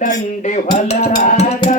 తండి వలరాగా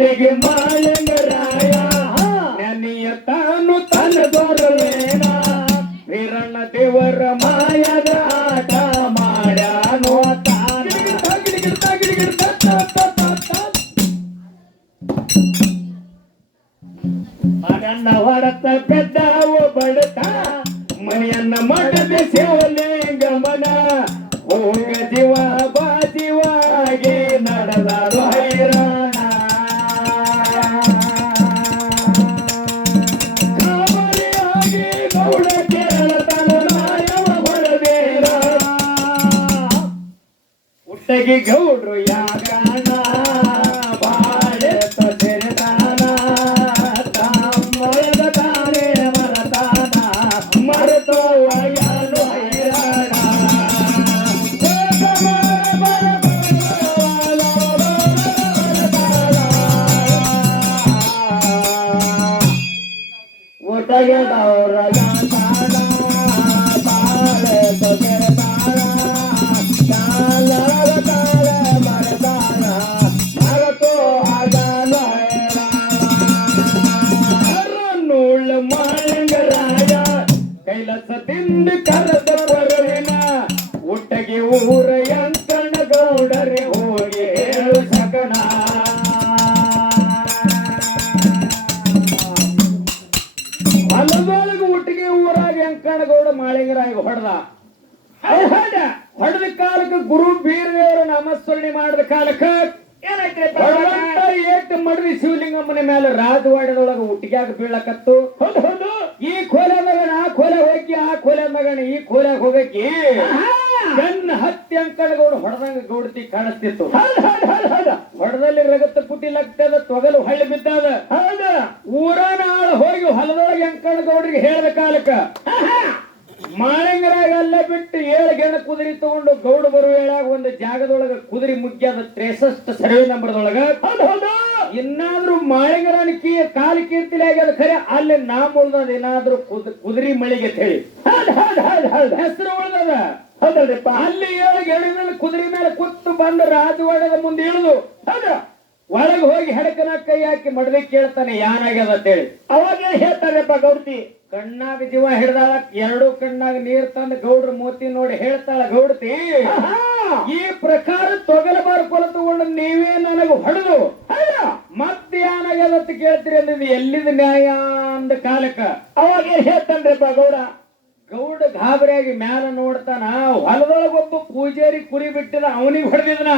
Take it, my ನನಗೆ ಗೌಡ್ರು ವೆಂಕಣ್ಣಗೌಡ ಮಾಳಿಗರಾಗಿ ಹೊಡೆದ. ಹೊಡೆದ. ಕಾಲಕ್ಕೆ ಗುರು ಬೀರದೇವರ ನಾಮಸ್ಮರಣೆ ಮಾಡಿದ ಕಾಲಕ್ಕೆ ಏಟ್ ಮಾಡಿದ್ವಿ ಶಿವಲಿಂಗಮ್ಮನ ಮೇಲೆ ರಾಜವಾಡದೊಳಗ ಉಟ್ಟಿಗ್ಯಾಗ ಬೀಳಕತ್ತು. ಹೌದು ಹೌದು. ಈ ಕೋಲೆ ಮಗನ ಆ ಕೋಲೆ ಹೋಗಿ ಆ ಕೋಲೆ ಮಗನ ಈ ಕೋಲೆ ಹೋಗಕ್ಕೆ ನನ್ನ ಹತ್ತಿ ಅಂಕಣಗೌಡ ಹೊಡೆದಂಗ ಗೌಡತಿ ಕಾಣಿಸ್ತಿತ್ತು. ಹೌದು ರಗತ್ತ ಹೊಡೆದಲ್ಲಿ ರಗತ ಪುಟಿಲಾಗ್ತದ ತೊಗಲು ಹಳ್ಳಿ ಬಿದ್ದಾದ. ಹೌದ. ಊರನ ಆಳು ಹೋಗಿ ಹೊಲದೊಳಗೆ ಅಂಕಣಗೌಡ್ರಿಗೆ ಹೇಳದ ಕಾಲಕ್ಕ ಮಾಳಿಂಗರಾಗ ಅಲ್ಲೇ ಬಿಟ್ಟು ಏಳು ಗೆಣ ಕುದುರಿ ತಗೊಂಡು ಗೌಡ ಬರುವ ಹೇಳಾಗ ಒಂದು ಜಾಗದೊಳಗ ಕುದುರಿ ಮುಗ್ಗ್ಯಾದ ತ್ರೇಸಷ್ಟ ಸರ್ವೆ ನಂಬರ್ದೊಳಗ. ಇನ್ನಾದ್ರೂ ಮಾಳಿಂಗರನ ಕೀ ಕಾಲು ಕೀರ್ತಿಲಿ ಆಗ್ಯದ ಖರೆ ಅಲ್ಲಿ ನಾ ಉಳ್ದ ಏನಾದ್ರೂ ಕುದುರಿ ಮಳಿಗೆ ಅಂತ ಹೇಳಿ. ಹೆಸರು ಉಳ್ದದ. ಹೌದಲ್ರಿಪ್ಪ? ಅಲ್ಲಿ ಏಳು ಗೆಣಿನಲ್ಲಿ ಕುದುರೆ ಮೇಲೆ ಕುತ್ತು ಬಂದು ರಾಜವಾಡದ ಮುಂದೆ ಇಳಿದು ಹೌದು? ಒಳಗೆ ಹೋಗಿ ಹೆಡಕನ ಕೈ ಹಾಕಿ ಮಡದಿ ಕೇಳ್ತಾನೆ ಅಂತ ಅಂತೇಳಿ. ಅವಾಗ ಹೇಳ್ತಾರಪ್ಪ ಗೌಡ್ತಿ? ಕಣ್ಣಾಗ ಜೀವ ಹಿಡ್ದಾಳ ಎರಡು ಕಣ್ಣಾಗ ನೀರ್ ತಂದ ಗೌಡ್ರ ಮೂತಿ ನೋಡಿ ಹೇಳ್ತಾಳ ಗೌಡತಿ. ಈ ಪ್ರಕಾರ ತೊಗಲಬಾರ ಕೊಲ ತಗೊಂಡು ನೀವೇ ನನಗೆ ಹೊಡೆದು ಮತ್ತೆ ಯಾನಾಗ್ಯದ ಅಂತ ಕೇಳ್ತೀರಿ ಅಂದ್ರೆ ಎಲ್ಲಿದ ನ್ಯಾಯ ಅಂದ ಕಾಲಕ್ಕ? ಅವಾಗ ಹೇಳ್ತಾನ್ರಿಪ್ಪ ಗೌಡ? ಗೌಡ ಗಾಬರಿಯಾಗಿ ಮ್ಯಾಲ ನೋಡ್ತಾನ ಹೊಲದೊಳಗೊಬ್ಬ ಪೂಜಾರಿ ಕುರಿ ಬಿಟ್ಟಿದ ಅವನಿಗೆ ಹೊಡೆದಿದ್ನ.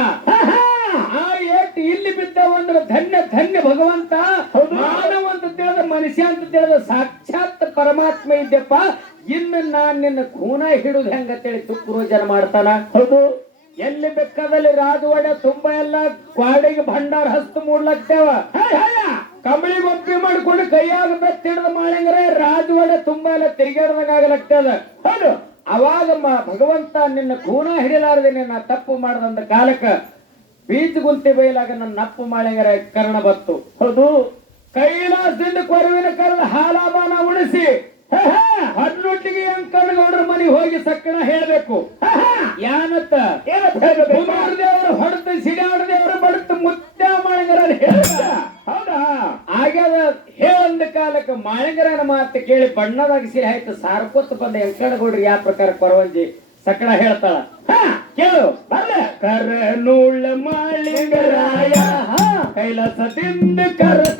ಆ ಏಟ್ ಇಲ್ಲಿ ಬಿದ್ದವಂದ್ರ ಧನ್ಯ ಧನ್ಯ ಭಗವಂತ ಹೌದು. ಮಾನವ ಅಂತ ತಿಳಿದ ಮನುಷ್ಯ ಅಂತ ತಿಳಿದ ಸಾಕ್ಷಾತ್ ಪರಮಾತ್ಮ ಇದ್ದಪ್ಪ ಇನ್ನು ನಾನ್ ನಿನ್ನ ಖೂನ ಹಿಡುದು ಹೆಂಗಂತೇಳಿ ಜನ ಮಾಡ್ತಾನ ಹೌದು ಎಲ್ಲಿ ಬೆಕ್ಕದಲ್ಲಿ ರಾಜವಾಡ ತುಂಬಾ ಎಲ್ಲ ಗ್ವಾಡಿಗೆ ಭಂಡಾರ ಹಸ್ತು ಮೂಡ್ಲಕ್ತೇವ. ಕಂಬಳಿ ಒಪ್ಪಿ ಮಾಡ್ಕೊಂಡು ಕೈಯಾಗ ಬೆತ್ತಿಡದ ಮಾಡಂಗ್ರೆ ರಾಜವಾಡ ತುಂಬಾ ಎಲ್ಲ ತಿರುಗಾಡ್ದಾಗ ಹೌದು. ಅವಾಗ ಭಗವಂತ ನಿನ್ನ ಖೂನ ಹಿಡಿಲಾರದೆ ನಿನ್ನ ತಪ್ಪು ಮಾಡದಂದ ಕಾಲಕ್ಕ ಬೀಚ್ ಗುಂತಿ ಬೈಲಾಗ ನನ್ನ ನಪ್ಪು ಮಾಡಂಗ್ರೆ ಕರ್ಣ ಬತ್ತು. ಹೌದು. ಕೈಲಾಸದಿಂದ ಕೊರವಿನ ಕರೆದ ಹಾಲಾಬಾನ ಉಣಿಸಿ ಹಣ್ಣೊಟ್ಟಿಗೆ ಅಂಕಣಗೌಡ್ರ ಮನೆಗೆ ಹೋಗಿ ಸಕ್ಕಣ ಹೇಳ್ಬೇಕು. ಯಾನತ್ತ? ದೇವರು ಹೊಡೆದು ಸಿಡಾಡದೇವರು ಬಡತು ಮುತ್ಯ ಮಾಳಿಂಗರ ಹೌದಾ? ಆಗ್ಯಾದ ಹೇಳಂದ ಕಾಲಕ್ಕೆ ಮಾಳಿಂಗರನ ಮಾತು ಕೇಳಿ ಬಣ್ಣದಾಗ ಸಿರಿ ಆಯ್ತು ಸಾರ್ಕೊತ್ ಬಂದ ಎಂಕಣಗೌಡ್ರಿ ಯಾವ ಪ್ರಕಾರ ಕೊರವಂಜಿ ಸಕಡ ಹೇಳ್ತಾಳ. ಹಾ, ಕೇಳು ಕರನೂಳ ಮಾಳಿಂಗರಾಯ ಕೈಲಾಸದಿಂದ ಕರಕ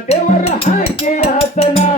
देवर हाके हातना.